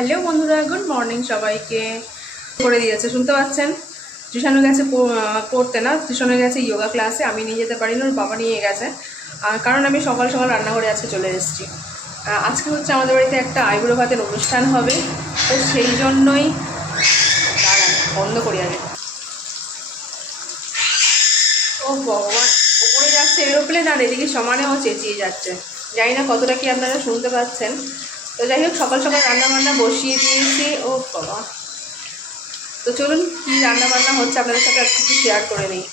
Hello বন্ধুরা, good morning সবাইকে। করে দিয়েছে, শুনতে পাচ্ছেন। টিউশনে গেছে পড়তে, না টিউশনে গেছে যোগা ক্লাসে। আমি নিয়ে যেতে পারিনি, ওর বাবা নিয়ে গেছে। কারণ আমি সকাল সকাল রান্নাঘরে আজকে চলে এসেছি। আজকে হচ্ছে আমাদের বাড়িতে একটা আইবুড়ো ভাতের অনুষ্ঠান হবে, তো সেই জন্যই দাঁড়ান বন্ধ করি আগে। ও ভগবান, ওপরে যাচ্ছে এরোপ্লেন আর এদিকে সমানেও চেঁচিয়ে যাচ্ছে। জানি না কতটা কি আপনারা শুনতে পাচ্ছেন। তো যাই হোক, সকাল সকাল রান্না বান্না বসিয়ে দিয়েছি। ও বাবা, তো চলুন কি রান্না বান্না হচ্ছে আপনাদের সাথে একটু শেয়ার করে নিই।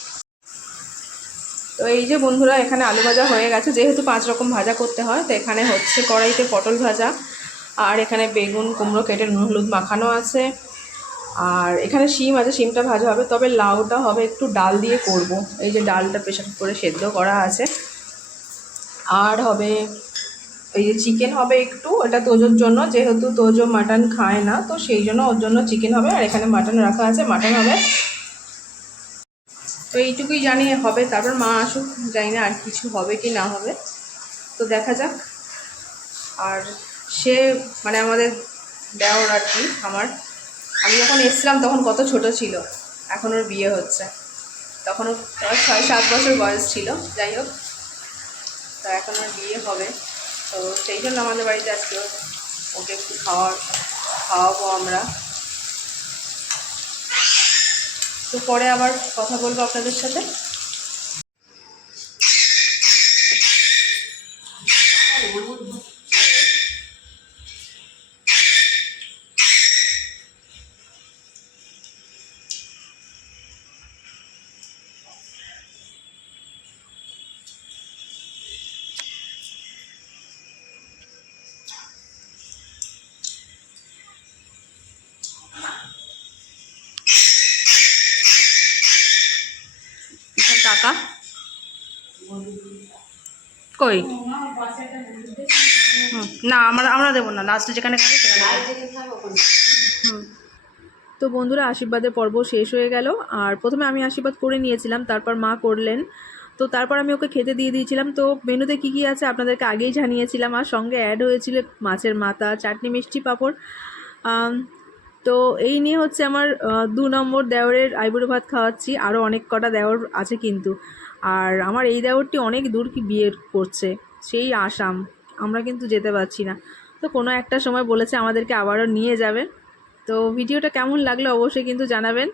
তো এই যে বন্ধুরা, এখানে আলু ভাজা হয়ে গেছে। যেহেতু 5 রকম ভাজা করতে হয়, তো এখানে হচ্ছে কড়াইতে পটল ভাজা, আর এখানে বেগুন কুমড়ো কেটে নুন হলুদ মাখানো আছে, আর এখানে শিম আছে, শিমটা ভাজা হবে। তবে লাউটা হবে একটু ডাল দিয়ে করব। এই যে ডালটা প্রেশার করে সেদ্ধ করা আছে। আর হবে এই যে চিকেন হবে একটু, এটা তোজোর জন্য, যেহেতু তোজো মাটন খায় না, তো সেই জন্য ওর জন্য চিকেন হবে। আর এখানে মাটন রাখা আছে, মাটন হবে। তো এইটুকুই জানি হবে, তারপর মা আসুক, জানি না আর কিছু হবে কি না হবে, তো দেখা যাক। আর সে মানে আমাদের দেওর আর কি, আমি যখন এসেছিলাম তখন কত ছোট ছিল, এখন ওর বিয়ে হচ্ছে, তখন ওর 6-7 বছর বয়স ছিল। যাই হোক, তো এখন ওর বিয়ে হবে, তো সেই জন্য আমাদের বাড়িতে আজকে ওকে একটু খাওয়াবো আমরা। তো পরে আবার কথা বলবো আপনাদের সাথে। টাকা কই? না, আমরা দেবো না, লাস্টে যেখানে খাবে সেখানে। হুম। তো বন্ধুরা, আশীর্বাদের পর্ব শেষ হয়ে গেল। আর প্রথমে আমি আশীর্বাদ করে নিয়েছিলাম, তারপর মা করলেন। তো তারপর আমি ওকে খেতে দিয়ে দিয়েছিলাম। তো মেনুতে কী কী আছে আপনাদেরকে আগেই জানিয়েছিলাম, আর সঙ্গে অ্যাড হয়েছিল মাছের মাথা, চাটনি, মিষ্টি, পাঁপড়। তো এই নিয়ে হচ্ছে আমার 2 নম্বর দেওরের আইবুড়ো ভাত খাওয়াচ্ছি। আরও অনেক কটা দেওর আছে কিন্তু। আর আমার এই দেওরটি অনেক দূর কি বিয়ে করছে, সেই আসাম। আমরা কিন্তু যেতে পারছি না। তো কোনো একটা সময় বলেছে আমাদেরকে আবারও নিয়ে যাবে। তো ভিডিওটা কেমন লাগলো অবশ্যই কিন্তু জানাবেন।